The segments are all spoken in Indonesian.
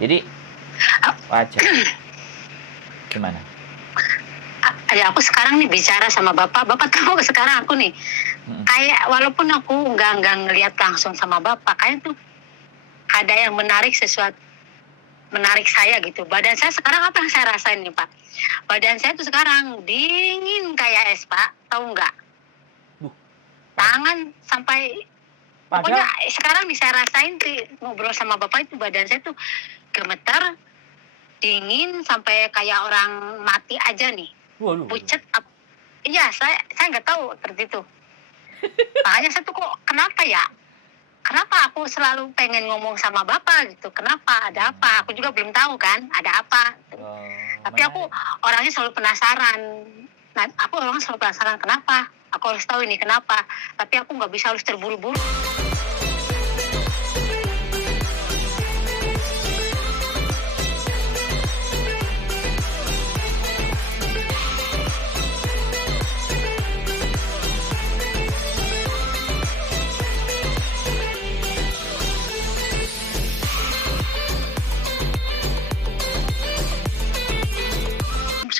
Jadi Ah, wajar. Gimana? Ya aku sekarang nih bicara sama bapak tahu sekarang aku nih Mm-mm. kayak walaupun aku nggak ngelihat langsung sama bapak, kayak tuh ada yang menarik saya gitu. Badan saya sekarang apa yang saya rasain nih Pak? Badan saya tuh sekarang dingin kayak es Pak, tahu nggak? Duh, Tangan sampai pokoknya padahal sekarang nih saya rasain sih ngobrol sama bapak itu badan saya tuh gemeter, dingin sampai kayak orang mati aja nih. waduh. Pucet. Iya, saya nggak tahu seperti itu. Makanya saya tuh kok kenapa ya? Kenapa aku selalu pengen ngomong sama bapak gitu? Kenapa? Ada apa? Aku juga belum tahu kan, ada apa. Tapi aku Menarik. orangnya selalu penasaran. Nah, aku orangnya selalu penasaran kenapa? Aku harus tahu ini kenapa. Tapi aku nggak bisa harus terburu-buru.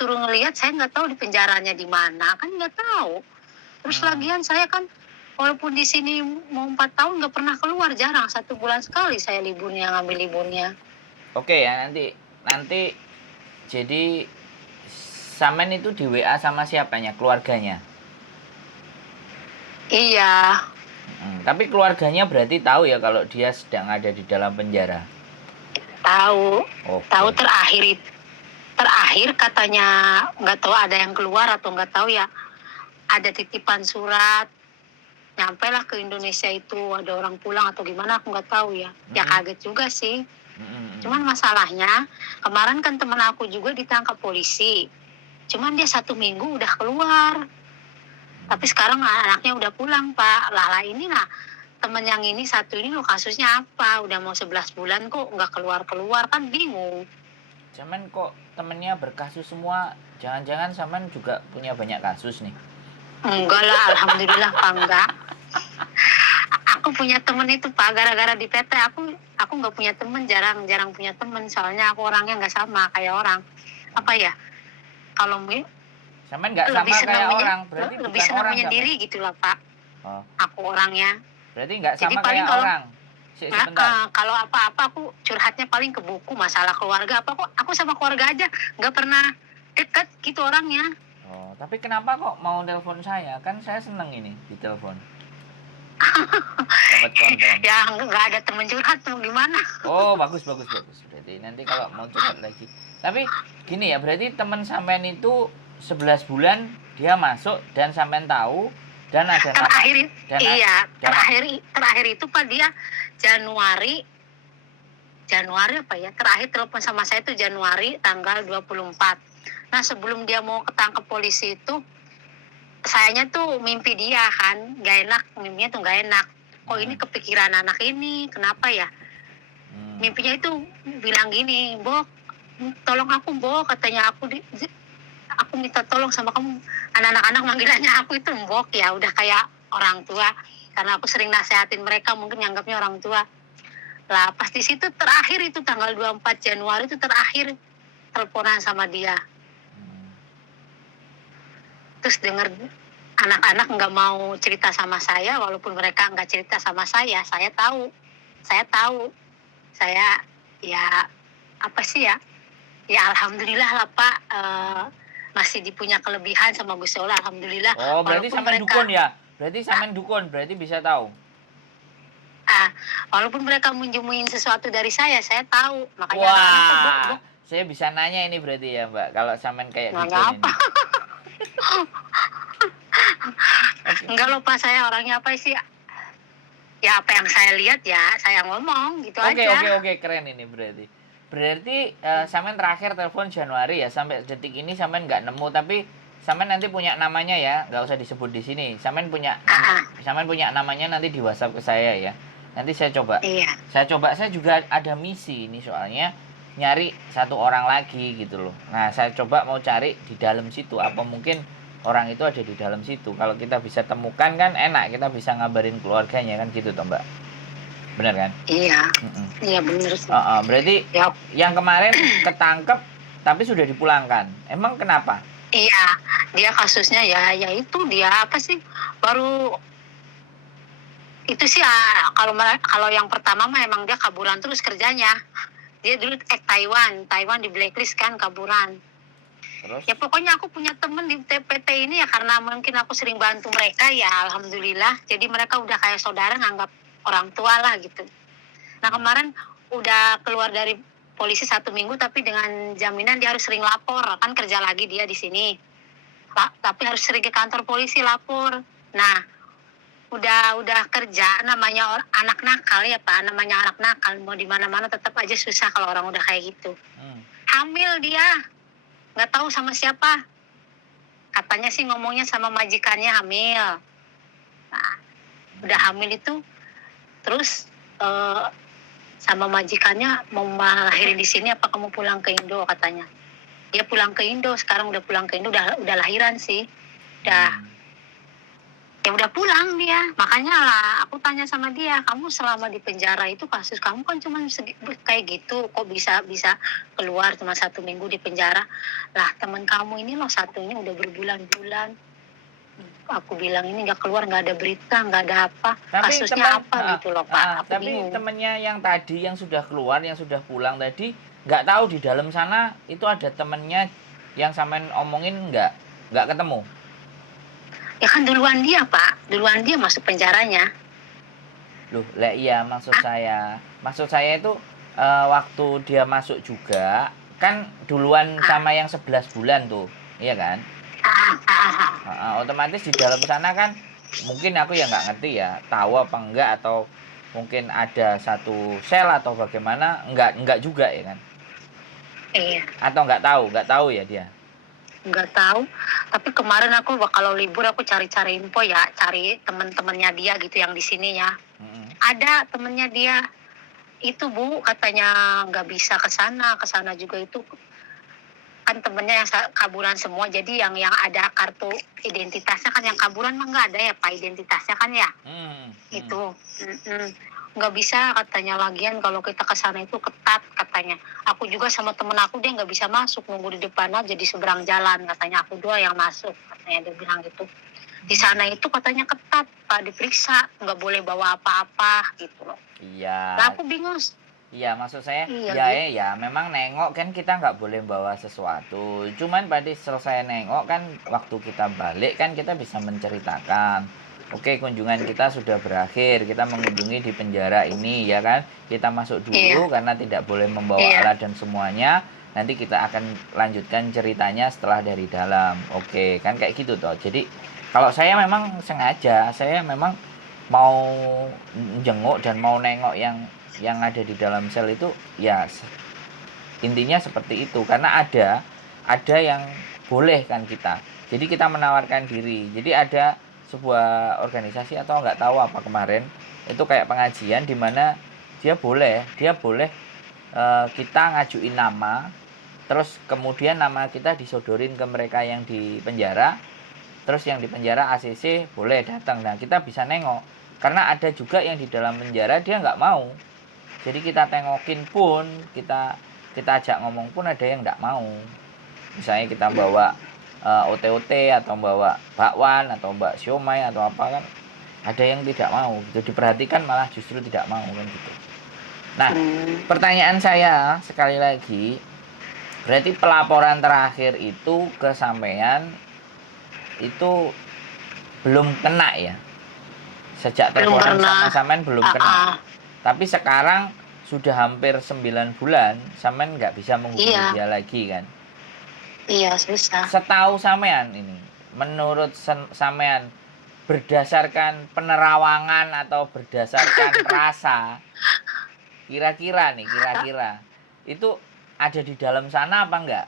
Suruh ngelihat, saya nggak tahu di penjaranya di mana, kan nggak tahu. Terus lagian saya kan walaupun di sini mau 4 tahun nggak pernah keluar, jarang, 1 bulan sekali saya ngambil liburnya. Oke ya, nanti jadi Samen itu di WA sama siapanya? Keluarganya. Iya, Tapi keluarganya berarti tahu ya kalau dia sedang ada di dalam penjara. tahu. Oke. Tahu terakhir katanya nggak tahu ada yang keluar atau nggak tahu ya. Ada titipan surat, nyampe lah ke Indonesia itu ada orang pulang atau gimana aku nggak tahu ya. Ya kaget juga sih. Cuman masalahnya kemarin kan teman aku juga ditangkap polisi. Cuman dia 1 minggu udah keluar. Tapi sekarang anaknya udah pulang Pak. Lala ini lah temen yang ini satu ini lo kasusnya apa? Udah mau 11 bulan kok nggak keluar-keluar, kan bingung. Samen kok temennya berkasus semua? Jangan-jangan Samen juga punya banyak kasus nih? Enggak lah, alhamdulillah Pak enggak. Aku punya temen itu Pak, gara-gara di PT aku nggak punya temen, jarang punya temen. Soalnya aku orangnya nggak sama kayak orang. Apa ya? Kalau Samen nggak sama kayak orang, berarti lebih bukan senang orang menyendiri Samen. gitu lah Pak. Oh, Aku orangnya. berarti nggak Jadi sama paling kayak kalau orang. Sebentar. kalau apa-apa aku curhatnya paling ke buku, masalah keluarga apa kok aku sama keluarga aja nggak pernah deket gitu orangnya. Oh, tapi kenapa kok mau telepon saya? Kan saya seneng ini ditelepon. Dapat konten. Ya nggak ada temen curhat tuh gimana? Oh, bagus. Berarti nanti kalau mau curhat lagi. Tapi gini ya, berarti teman sampean itu 11 bulan dia masuk dan sampean tahu dan ada nama terakhir itu Pak dia Januari apa ya, terakhir telepon sama saya itu Januari tanggal 24. Nah sebelum dia mau ketangkep polisi itu sayanya tuh mimpi dia kan gak enak, mimpinya tuh gak enak. Kok ini kepikiran anak ini, kenapa ya? Mimpinya itu bilang gini, Bok, tolong aku Bok, katanya aku minta tolong sama kamu. Anak-anak manggilannya aku itu Mbok, ya udah kayak orang tua. Karena aku sering nasehatin mereka, mungkin nganggapnya orang tua. Lah pas di situ terakhir itu tanggal 24 Januari itu terakhir teleponan sama dia. Terus denger anak-anak nggak mau cerita sama saya, walaupun mereka nggak cerita sama saya tahu. Saya ya apa sih ya? Ya alhamdulillah lah Pak, masih dipunya kelebihan sama Gusti Allah, alhamdulillah. Oh, berarti sampean dukun ya? Berarti sampean dukun, berarti bisa tahu. Walaupun mereka menjemuin sesuatu dari saya tahu. Makanya wah, saya bisa nanya ini berarti ya Mbak, kalau sampean kayak dukun ini. Enggak lupa Pak, saya orangnya apa sih? Ya apa yang saya lihat ya saya ngomong gitu aja. Oke, keren ini berarti. Berarti sampean terakhir telepon Januari ya, sampai detik ini sampean nggak nemu, tapi sampean nanti punya namanya ya, nggak usah disebut di sini. Sampean punya namanya nanti di WhatsApp ke saya ya. Nanti saya coba. Iya. Saya juga ada misi ini soalnya nyari satu orang lagi gitu loh. Nah, saya coba mau cari di dalam situ, apa mungkin orang itu ada di dalam situ. Kalau kita bisa temukan kan enak, kita bisa ngabarin keluarganya kan gitu toh Mbak. Benar kan? Iya, Mm-mm. iya bener sih. Berarti Ya, yang kemarin ketangkep tapi sudah dipulangkan. Emang kenapa? iya, dia kasusnya ya itu dia apa sih? Baru itu sih kalau yang pertama mah emang dia kaburan terus kerjanya. Dia dulu Taiwan di blacklist kan kaburan. Terus? Ya pokoknya aku punya temen di TPT ini ya karena mungkin aku sering bantu mereka ya alhamdulillah. Jadi mereka udah kayak saudara nganggap orang tua lah gitu. Nah kemarin udah keluar dari polisi 1 minggu tapi dengan jaminan dia harus sering lapor kan kerja lagi dia di sini. Tapi harus sering ke kantor polisi lapor. Nah udah kerja namanya anak nakal ya Pak, namanya anak nakal mau di mana-mana tetap aja susah kalau orang udah kayak gitu. Hamil dia nggak tahu sama siapa, katanya sih ngomongnya sama majikannya hamil. Nah, udah hamil itu terus sama majikannya mau melahirin di sini apa kamu pulang ke Indo katanya. Dia pulang ke Indo, sekarang udah pulang ke Indo, udah lahiran sih. Ya udah pulang dia. Makanya lah aku tanya sama dia, kamu selama di penjara itu kasus kamu kan cuma kayak gitu, kok bisa keluar cuma 1 minggu di penjara. Lah teman kamu ini loh satunya udah berbulan-bulan. Aku bilang ini nggak keluar, nggak ada berita, nggak ada apa. Tapi Kasusnya apa gitu loh Pak. Aku tapi bingung. temennya yang tadi yang sudah keluar, yang sudah pulang tadi, nggak tahu di dalam sana itu ada temennya yang sampean omongin nggak ketemu. Ya kan duluan dia Pak, duluan dia masuk penjaranya. Loh, lah iya maksud saya itu waktu dia masuk juga kan duluan sama yang 11 bulan tuh, iya kan? Otomatis di dalam sana kan mungkin aku ya nggak ngerti ya tahu apa enggak atau mungkin ada satu sel atau bagaimana enggak juga ya kan? Iya. Atau nggak tahu ya dia? Nggak tahu, tapi kemarin aku kalau libur aku cari-cari info ya, cari teman-temannya dia gitu yang di sini ya. Ada temennya dia itu Bu katanya nggak bisa ke sana juga itu kan temennya yang kaburan semua, jadi yang ada kartu identitasnya kan, yang kaburan mah nggak ada ya Pak identitasnya kan ya. Itu nggak bisa katanya, lagian kalau kita ke sana itu ketat katanya. Aku juga sama temen aku dia nggak bisa masuk, nunggu di depan aja di seberang jalan katanya, aku doang yang masuk katanya, dia bilang gitu. Di sana itu katanya ketat Pak, diperiksa nggak boleh bawa apa-apa gitu loh. Iya. Nah, aku bingung. Iya, maksud saya iya, ya memang nengok kan kita nggak boleh bawa sesuatu. Cuman pada selesai nengok kan waktu kita balik kan kita bisa menceritakan. Oke, kunjungan kita sudah berakhir. Kita mengunjungi di penjara ini ya kan. Kita masuk dulu karena tidak boleh membawa alat dan semuanya. Nanti kita akan lanjutkan ceritanya setelah dari dalam. Oke, kan kayak gitu toh. Jadi kalau saya memang sengaja, saya memang mau jenguk dan mau nengok yang ada di dalam sel itu ya intinya seperti itu, karena ada yang boleh kan kita, jadi kita menawarkan diri. Jadi ada sebuah organisasi atau nggak tahu apa kemarin itu kayak pengajian di mana dia boleh kita ngajuin nama, terus kemudian nama kita disodorin ke mereka yang di penjara, terus yang di penjara ACC boleh datang. Nah kita bisa nengok, karena ada juga yang di dalam penjara dia nggak mau. Jadi kita tengokin pun, kita ajak ngomong pun ada yang nggak mau. Misalnya kita bawa OT-OT atau bawa bakwan atau mbak siomay atau apa kan, ada yang tidak mau. Jadi diperhatikan malah justru tidak mau kan gitu. Nah, pertanyaan saya sekali lagi, berarti pelaporan terakhir itu ke sampean itu belum kena ya? Sejak teleponan sama sampean belum kena. Tapi sekarang sudah hampir 9 bulan, sampean nggak bisa menghubungi dia lagi kan? Iya, susah. Setahu sampean ini, menurut sampean, berdasarkan penerawangan atau berdasarkan rasa, kira-kira itu ada di dalam sana apa enggak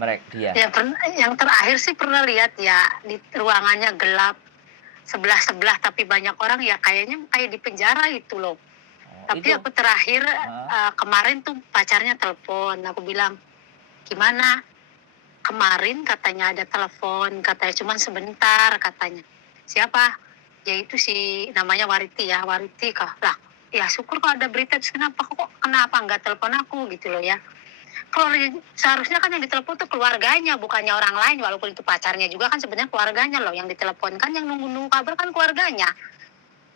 mereka dia? Ya yang terakhir sih pernah lihat ya, di ruangannya gelap, sebelah tapi banyak orang ya, kayaknya kayak di penjara itu loh. Tapi itu, aku terakhir kemarin tuh pacarnya telepon, aku bilang gimana? Kemarin katanya ada telepon, katanya cuman sebentar katanya. Siapa? Ya itu si namanya Wariti ya, Wariti kah? Lah, ya syukur kalau ada berita, terus kenapa nggak telepon aku gitu loh ya. Kalau seharusnya kan yang ditelepon tuh keluarganya, bukannya orang lain, walaupun itu pacarnya juga kan sebenarnya keluarganya loh yang ditelepon, kan yang nunggu kabar kan keluarganya.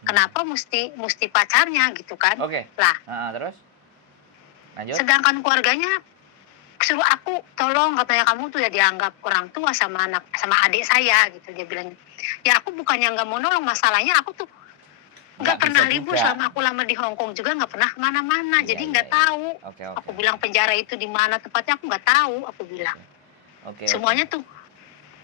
Kenapa mesti pacarnya gitu kan? Oke. Lah, Terus lanjut. sedangkan keluarganya suruh aku tolong, katanya kamu tuh ya dianggap orang tua sama adik saya gitu, dia bilang. Ya aku bukannya nggak mau nolong, masalahnya aku tuh nggak pernah bisa libur juga. selama aku lama di Hong Kong juga, nggak pernah kemana-mana, Iya, jadi iya, nggak iya. tahu. Oke. Aku bilang penjara itu di mana tempatnya aku nggak tahu, aku bilang. Oke. Semuanya tuh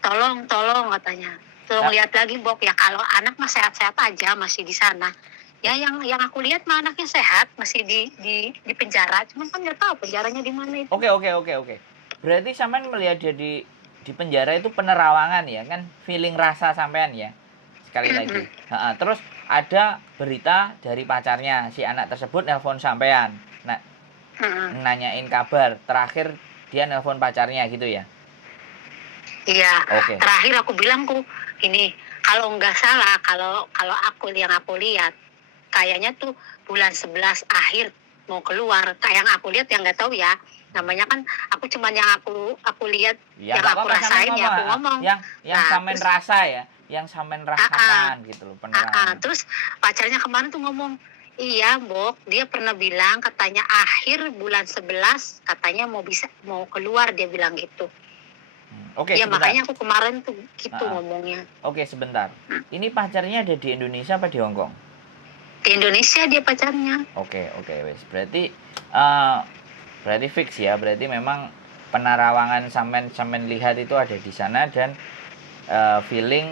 tolong katanya. Tolong Nah, lihat lagi, Bok, ya kalau anak mah sehat-sehat aja masih di sana. Ya yang aku lihat mah anaknya sehat, masih di penjara, cuman kan nggak tahu penjaranya di mana itu. Oke. Berarti sampean melihat dia di penjara itu penerawangan ya kan, feeling rasa sampean ya. Sekali lagi. Terus ada berita dari pacarnya si anak tersebut nelpon sampean. Nah, nanyain kabar. Terakhir dia nelpon pacarnya gitu ya. Iya. Oke. Terakhir aku bilang ini, kalau nggak salah, kalau aku lihat kayaknya tuh bulan 11 akhir mau keluar. Kayak yang aku lihat, yang nggak tahu ya. Namanya kan aku cuman yang aku lihat, Ya, yang aku rasain ya aku ngomong. Yang sampean rasa ya, yang sampean rasakan gitu loh, penerawangan. Terus pacarnya kemarin tuh ngomong, iya, Bok, dia pernah bilang katanya akhir bulan 11 katanya mau keluar, dia bilang gitu. Oke, Ya sebentar. makanya aku kemarin tuh gitu ngomongnya. Oke, sebentar. Ini pacarnya ada di Indonesia apa di Hong Kong? Di Indonesia dia pacarnya. Oke, wes. Berarti fix ya. Berarti memang penerawangan sampean lihat itu ada di sana, dan feeling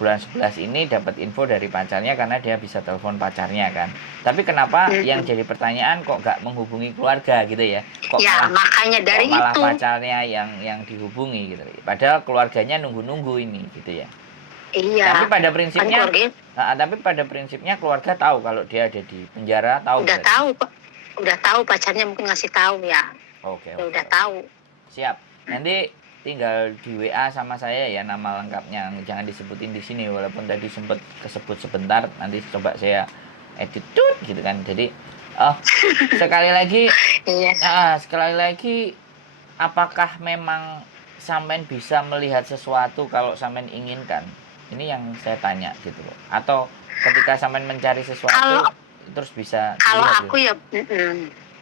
bulan 11 ini dapat info dari pacarnya karena dia bisa telepon pacarnya kan. Tapi kenapa yang jadi pertanyaan kok gak menghubungi keluarga gitu ya? Kok ya, makanya dari malah itu pacarnya yang dihubungi gitu. Padahal keluarganya nunggu-nunggu ini gitu ya. Iya. Tapi pada prinsipnya keluarga tahu kalau dia ada di penjara, tahu. Udah tahu pacarnya mungkin ngasih tahu ya. Oke. Udah tahu. Siap. Nanti tinggal di WA sama saya ya nama lengkapnya, jangan disebutin di sini walaupun tadi sempat kesebut sebentar, nanti coba saya edit gitu kan. Jadi sekali lagi apakah memang sampean bisa melihat sesuatu kalau sampean inginkan? Ini yang saya tanya gitu loh. Atau ketika sampean mencari sesuatu terus bisa kalau dilihat, aku gitu.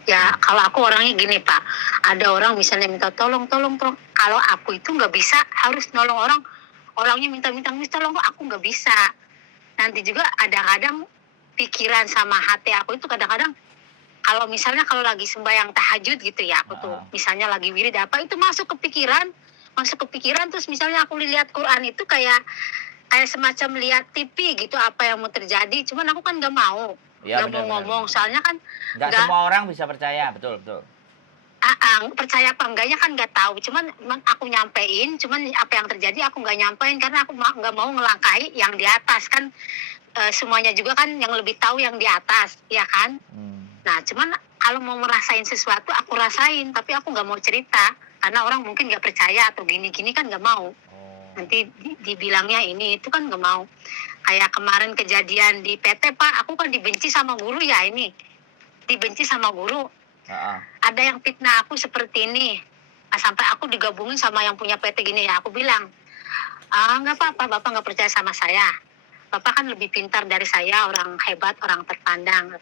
Ya kalau aku orangnya gini, Pak, ada orang misalnya minta tolong, kalau aku itu nggak bisa harus nolong orangnya minta tolong, aku nggak bisa. Nanti juga kadang-kadang pikiran sama hati aku itu kadang-kadang, kalau misalnya kalau lagi sembahyang tahajud gitu ya, aku tuh misalnya lagi wirid apa itu masuk kepikiran, terus misalnya aku lihat Quran itu kayak semacam lihat TV gitu apa yang mau terjadi, cuman aku kan nggak mau. Ya, nggak mau ngomong, soalnya kan nggak semua orang bisa percaya, betul. Percaya apa enggaknya kan nggak tahu, cuman aku nyampein, cuman apa yang terjadi aku nggak nyampein karena aku nggak mau ngelangkahi yang di atas kan. Semuanya juga kan yang lebih tahu yang di atas, ya kan. Nah cuman kalau mau merasain sesuatu aku rasain, tapi aku nggak mau cerita karena orang mungkin nggak percaya atau gini-gini kan nggak mau. Nanti dibilangnya ini itu kan nggak mau. Kayak kemarin kejadian di PT, Pak, aku kan dibenci sama guru ya, dibenci sama guru. Ada yang fitnah aku seperti ini. Sampai aku digabungin sama yang punya PT gini ya, aku bilang, nggak apa-apa, Bapak nggak percaya sama saya. Bapak kan lebih pintar dari saya, orang hebat, orang terpandang.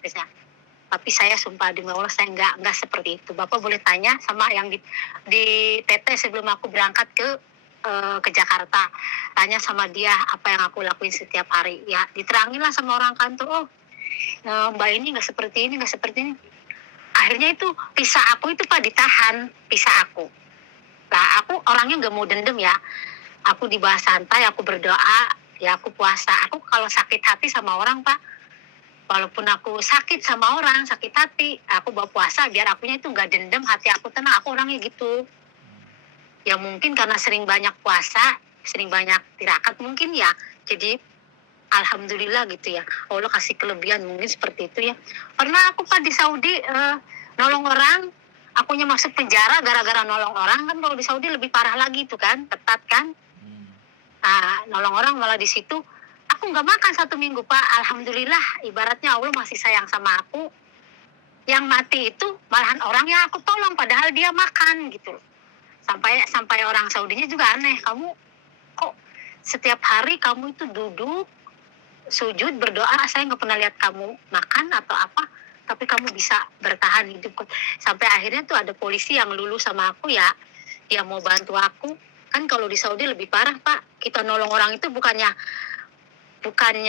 Tapi saya sumpah demi Allah saya nggak seperti itu. Bapak boleh tanya sama yang di PT sebelum aku berangkat ke Jakarta, tanya sama dia apa yang aku lakuin setiap hari ya, diterangin lah sama orang kantor. Mbak ini nggak seperti ini. Akhirnya itu visa aku itu, Pak, ditahan visa aku. Nah aku orangnya nggak mau dendam ya, aku dibahas santai, aku berdoa ya, aku puasa. Aku kalau sakit hati sama orang, Pak, walaupun aku sakit sama orang, sakit hati, aku bawa puasa biar akunya itu nggak dendam, hati aku tenang. Aku orangnya gitu. Ya mungkin karena sering banyak puasa, sering banyak tirakat mungkin ya. Jadi alhamdulillah gitu ya. Allah kasih kelebihan mungkin seperti itu ya. Pernah aku, Pak, di Saudi nolong orang, akunya masuk penjara gara-gara nolong orang. Kan kalau di Saudi lebih parah lagi itu kan, ketat kan. Nolong orang malah di situ aku nggak makan 1 minggu, Pak. Alhamdulillah, ibaratnya Allah masih sayang sama aku. Yang mati itu malahan orang yang aku tolong, padahal dia makan gitu. Sampai orang Saudinya juga aneh, kamu kok setiap hari kamu itu duduk sujud berdoa, saya nggak pernah lihat kamu makan atau apa, tapi kamu bisa bertahan hidup. Sampai akhirnya tuh ada polisi yang lulus sama aku ya, dia mau bantu aku. Kan kalau di Saudi lebih parah, Pak, kita nolong orang itu bukannya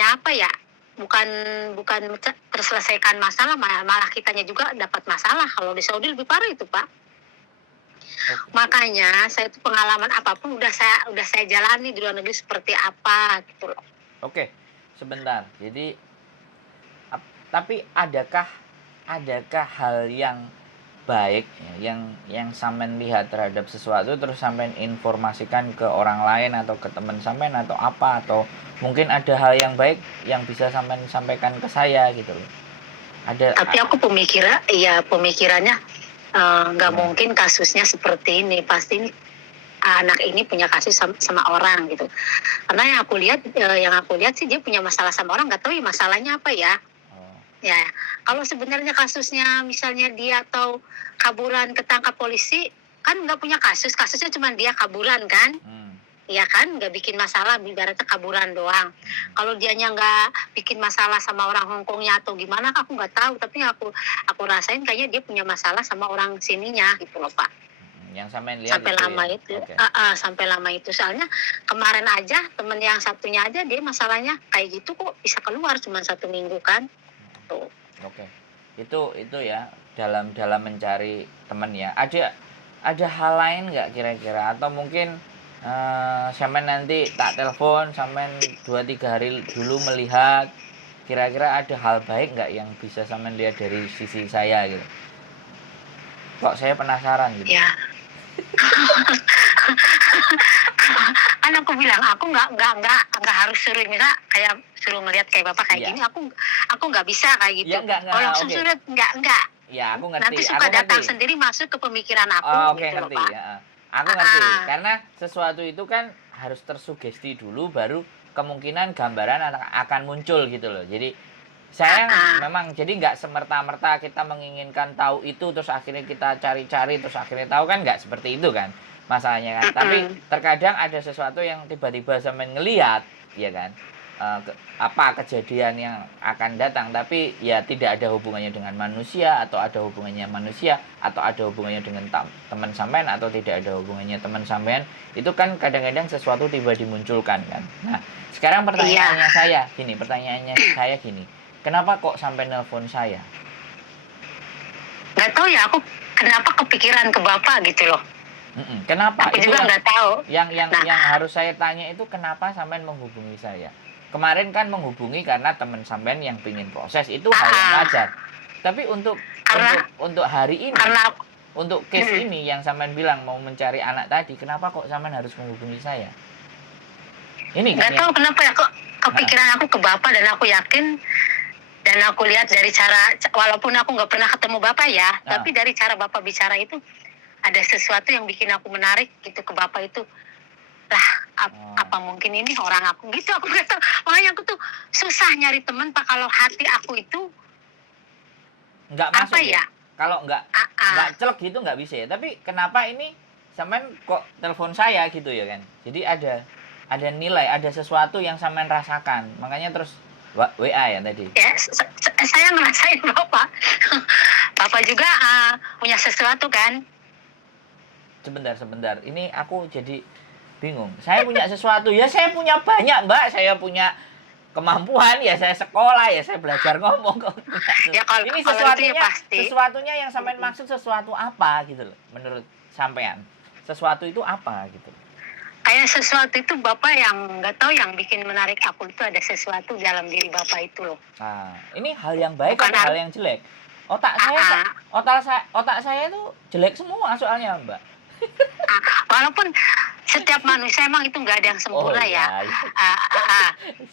apa ya, bukan terselesaikan masalah, malah kitanya juga dapat masalah. Kalau di Saudi lebih parah itu, Pak. Oke. Makanya saya itu pengalaman apapun udah saya jalani di luar negeri seperti apa gitu loh. Oke, sebentar. Jadi tapi adakah hal yang baik ya, yang sampean lihat terhadap sesuatu terus sampean informasikan ke orang lain atau ke teman sampean atau apa, atau mungkin ada hal yang baik yang bisa sampean sampaikan ke saya gitu loh. Ada. Tapi aku pemikirannya nggak mungkin kasusnya seperti ini. Pasti anak ini punya kasus sama orang gitu. Karena yang aku lihat sih dia punya masalah sama orang, nggak tahu ya masalahnya apa ya. Ya, kalau sebenarnya kasusnya misalnya dia atau kaburan ketangkap polisi, kan nggak punya kasusnya cuma dia kaburan kan. Ya kan, nggak bikin masalah, ibaratnya kaburan doang. Kalau dianya nggak bikin masalah sama orang Hongkongnya atau gimana, aku nggak tahu. Tapi aku rasain kayaknya dia punya masalah sama orang sininya gitu loh, Pak. Yang sampean lihat Sampai itu lama ya? itu, Oke. sampai lama itu. Soalnya kemarin aja temen yang satunya aja dia masalahnya kayak gitu kok bisa keluar cuma 1 minggu kan. Tuh. Oke. Itu ya dalam mencari teman ya. Ada hal lain nggak kira-kira, atau mungkin sampean nanti tak telepon sampean 2-3 hari dulu melihat kira-kira ada hal baik nggak yang bisa sampean lihat dari sisi saya gitu. Kok saya penasaran gitu. Ya. Kan aku bilang aku nggak harus suruh, misal kayak suruh ngelihat kayak bapak kayak gini, aku nggak bisa kayak gitu. Ya, enggak, kalau langsung oke. suruh nggak. Ya, aku ngerti. Nanti suka datang sendiri masuk ke pemikiran aku Oke, gitu ngerti loh, Pak. ya. Aku ngerti. Karena sesuatu itu kan harus tersugesti dulu, baru kemungkinan gambaran akan muncul gitu loh. Jadi saya memang jadi nggak semerta-merta kita menginginkan tahu itu terus akhirnya kita cari-cari terus akhirnya tahu, kan nggak seperti itu kan masalahnya kan. Tapi terkadang ada sesuatu yang tiba-tiba sampai ngelihat, ya kan, kejadian yang akan datang, tapi ya tidak ada hubungannya dengan manusia, atau ada hubungannya manusia, atau ada hubungannya dengan teman sampean, atau tidak ada hubungannya teman sampean. Itu kan kadang-kadang sesuatu tiba dimunculkan kan. Nah, sekarang pertanyaannya saya gini, kenapa kok sampai nelpon saya? Nggak tahu ya, aku kenapa kepikiran ke bapak gitu loh. Kenapa? Aku juga nggak tahu. Yang harus saya tanya itu kenapa sampean menghubungi saya? Kemarin kan menghubungi karena teman sampean yang pingin proses, itu hal yang wajar. Tapi untuk hari ini, untuk case ini yang sampean bilang mau mencari anak tadi, kenapa kok sampean harus menghubungi saya? Ini kan nggak tahu kenapa ya, kok kepikiran aku ke bapak, dan aku yakin dan aku lihat dari cara, walaupun aku nggak pernah ketemu bapak ya, tapi dari cara bapak bicara itu ada sesuatu yang bikin aku menarik gitu ke bapak itu. Lah, apa mungkin ini orang aku gitu, aku nggak tahu. Makanya aku tuh susah nyari teman, Pak, kalau hati aku itu nggak masuk apa ya? Kalau nggak celek gitu nggak bisa ya. Tapi kenapa ini sampean kok telepon saya gitu ya kan? Jadi ada nilai, ada sesuatu yang sampean rasakan, makanya terus WA ya tadi. Ya, saya ngerasain bapak. Bapak juga punya sesuatu kan? Sebentar. Ini aku jadi bingung. Saya punya sesuatu, ya saya punya banyak, Mbak. Saya punya kemampuan, ya saya sekolah, ya saya belajar ngomong kok. Ya, ini sesuatunya yang sampean maksud sesuatu apa gitu loh. Menurut sampean, sesuatu itu apa gitu. Kayak sesuatu itu bapak yang nggak tahu, yang bikin menarik aku itu ada sesuatu dalam diri bapak itu loh. Nah, ini hal yang baik atau hal yang jelek? Otak saya itu jelek semua soalnya, Mbak. Walaupun setiap manusia emang itu nggak ada yang sempurna ya.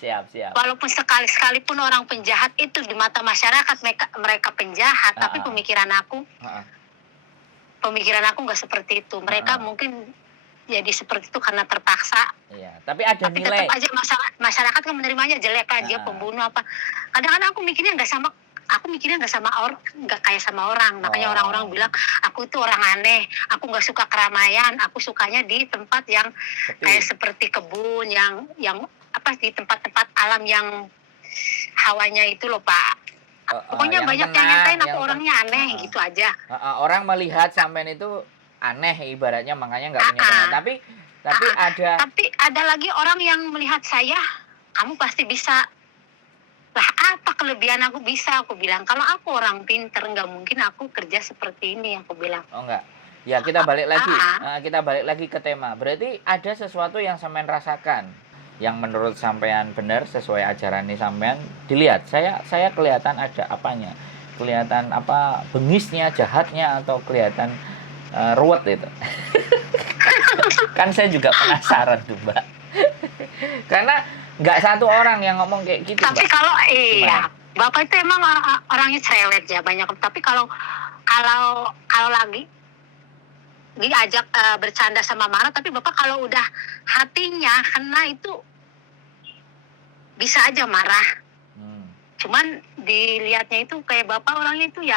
Siap. Walaupun sekalipun orang penjahat itu di mata masyarakat mereka penjahat, tapi pemikiran aku nggak seperti itu. Mereka mungkin jadi seperti itu karena terpaksa. Iya, tapi ada Tapi nilai. tetap aja masyarakat kan menerimanya jelek kan, dia Heeh. pembunuh apa. Kadang-kadang aku mikirnya nggak sama orang, nggak kayak sama orang. Makanya orang-orang bilang aku itu orang aneh, aku nggak suka keramaian, aku sukanya di tempat yang kayak Sepi. seperti kebun, yang apa, di tempat-tempat alam yang hawanya itu loh Pak. Pokoknya Yang banyak yang tenang, nyatain aku yang orangnya aneh heeh. gitu aja. Orang melihat sampean itu aneh ibaratnya, makanya nggak punya teman. Tapi ada. Tapi ada lagi orang yang melihat saya, kamu pasti bisa. Lah apa kelebihan aku bisa? Aku bilang, kalau aku orang pinter, nggak mungkin aku kerja seperti ini, aku bilang. Oh enggak. Ya kita balik lagi. Ah, Kita balik lagi ke tema. Berarti ada sesuatu yang sampean rasakan yang menurut sampean benar sesuai ajaran ini sampean. Dilihat, saya kelihatan ada apanya. Kelihatan apa, bengisnya, jahatnya, atau kelihatan ruwet itu. Kan saya juga penasaran tuh, Mbak. Karena nggak satu orang yang ngomong kayak gitu, Tapi Mbak. kalau Gimana? Bapak itu emang orangnya cerewet ya banyak. Tapi kalau lagi diajak bercanda sama marah, tapi Bapak kalau udah hatinya kena itu bisa aja marah. Cuman dilihatnya itu kayak Bapak orangnya itu ya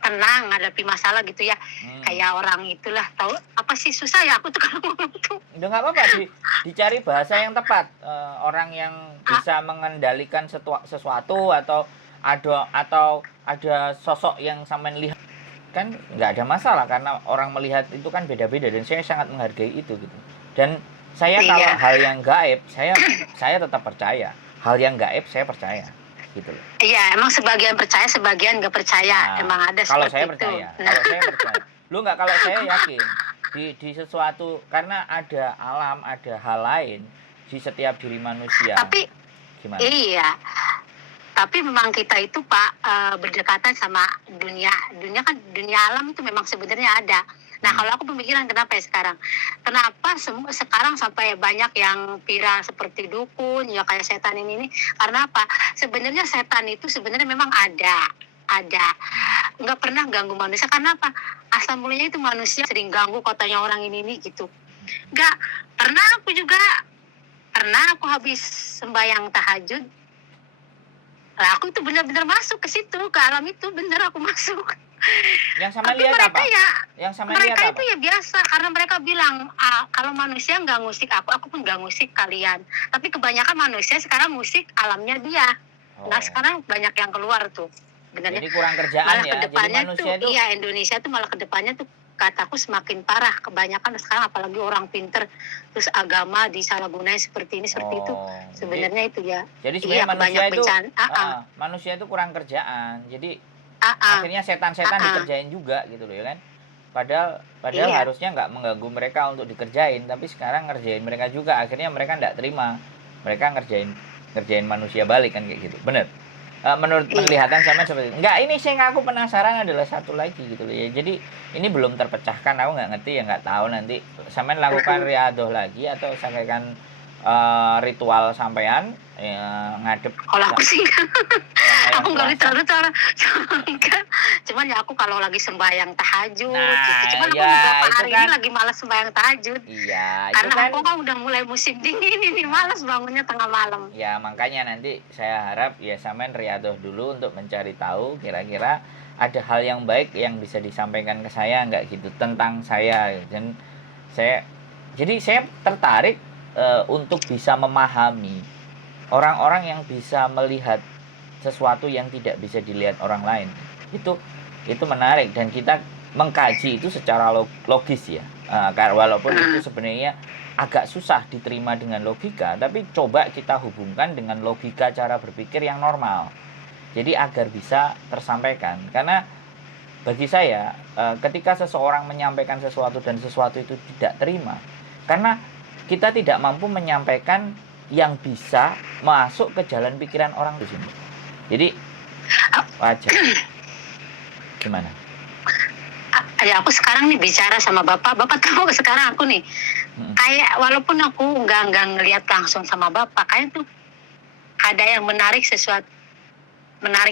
tenang ngadepi masalah gitu ya. Kayak orang itulah, tahu apa sih, susah ya aku tuh kalau ngomong tuh. Udah nggak apa-apa, dicari bahasa yang tepat. Orang yang bisa mengendalikan sesuatu, atau ada sosok yang sampean lihat, kan nggak ada masalah, karena orang melihat itu kan beda-beda, dan saya sangat menghargai itu gitu. Dan saya kalau Iya. hal yang gaib, saya tetap percaya. Hal yang gaib saya percaya gitu loh. Iya, emang sebagian percaya, sebagian nggak percaya. Nah, Emang ada kalau seperti saya itu. percaya, kalau saya percaya. Lu nggak, kalau saya yakin di sesuatu, karena ada alam, ada hal lain di setiap diri manusia. Tapi Gimana? iya, tapi memang kita itu Pak berdekatan sama dunia kan, dunia alam itu memang sebenarnya ada. Nah kalau aku pemikiran kenapa ya sekarang, kenapa sekarang sampai banyak yang viral seperti dukun ya, kayak setan ini, karena apa? Sebenarnya setan itu sebenarnya memang ada, nggak pernah ganggu manusia. Karena apa? Asal mulanya itu manusia sering ganggu kotanya orang ini gitu. Nggak pernah, aku habis sembahyang tahajud, lah aku itu benar-benar masuk ke situ, ke alam itu, benar aku masuk. Yang sama Tapi lihat mereka apa? ya, Yang sama lihat mereka apa? itu ya biasa, karena mereka bilang kalau manusia nggak ngusik aku pun nggak ngusik kalian. Tapi kebanyakan manusia sekarang musik alamnya dia. Nah sekarang banyak yang keluar tuh, benernya. Jadi kurang kerjaan Malah ya. Jadi kedepannya manusia tuh, itu. iya Indonesia tuh malah kedepannya tuh kataku semakin parah. Kebanyakan sekarang apalagi orang pinter, terus agama disalahgunain seperti ini, seperti itu. Sebenarnya itu ya. Jadi sebenarnya manusia itu bencana. manusia itu kurang kerjaan. Jadi akhirnya setan-setan dikerjain juga gitu loh ya kan. Padahal Iya. harusnya nggak mengganggu mereka untuk dikerjain, tapi sekarang ngerjain mereka juga. Akhirnya mereka nggak terima. Mereka ngerjain manusia balik kan, kayak gitu. Bener. Menurut penglihatan sama seperti itu. Enggak, ini saya ngaku penasaran adalah satu lagi gitu loh ya. Jadi ini belum terpecahkan, aku nggak ngerti ya, nggak tahu nanti sampean lakukan riadoh lagi atau sampaikan ritual sampean ngadep. Kalau aku sih aku nggak ritual, cuman ya aku kalau lagi sembahyang tahajud gitu. Cuman aku beberapa hari ini lagi malas sembahyang tahajud. Iya, karena aku kan udah mulai musim dingin ini, malas bangunnya tengah malam. Ya makanya nanti saya harap ya sampean riadoh dulu untuk mencari tahu kira-kira ada hal yang baik yang bisa disampaikan ke saya nggak gitu tentang saya. Dan saya tertarik untuk bisa memahami orang-orang yang bisa melihat sesuatu yang tidak bisa dilihat orang lain. Itu menarik, dan kita mengkaji itu secara logis ya. Walaupun itu sebenarnya agak susah diterima dengan logika, tapi coba kita hubungkan dengan logika cara berpikir yang normal. Jadi agar bisa tersampaikan. Karena bagi saya ketika seseorang menyampaikan sesuatu dan sesuatu itu tidak terima, karena kita tidak mampu menyampaikan yang bisa masuk ke jalan pikiran orang di sini. Jadi wajar. Gimana? Ya aku sekarang nih bicara sama Bapak tahu sekarang aku nih kayak walaupun aku nggak ngelihat langsung sama Bapak, kayak tuh ada yang menarik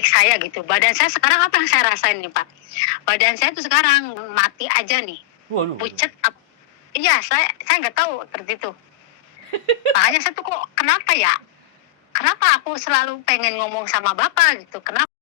saya gitu. Badan saya sekarang apa yang saya rasain nih Pak? Badan saya tuh sekarang mati aja nih. Waduh. Pucet. Iya, saya nggak tahu seperti itu. Makanya saya tuh kok kenapa ya? Kenapa aku selalu pengen ngomong sama Bapak gitu, kenapa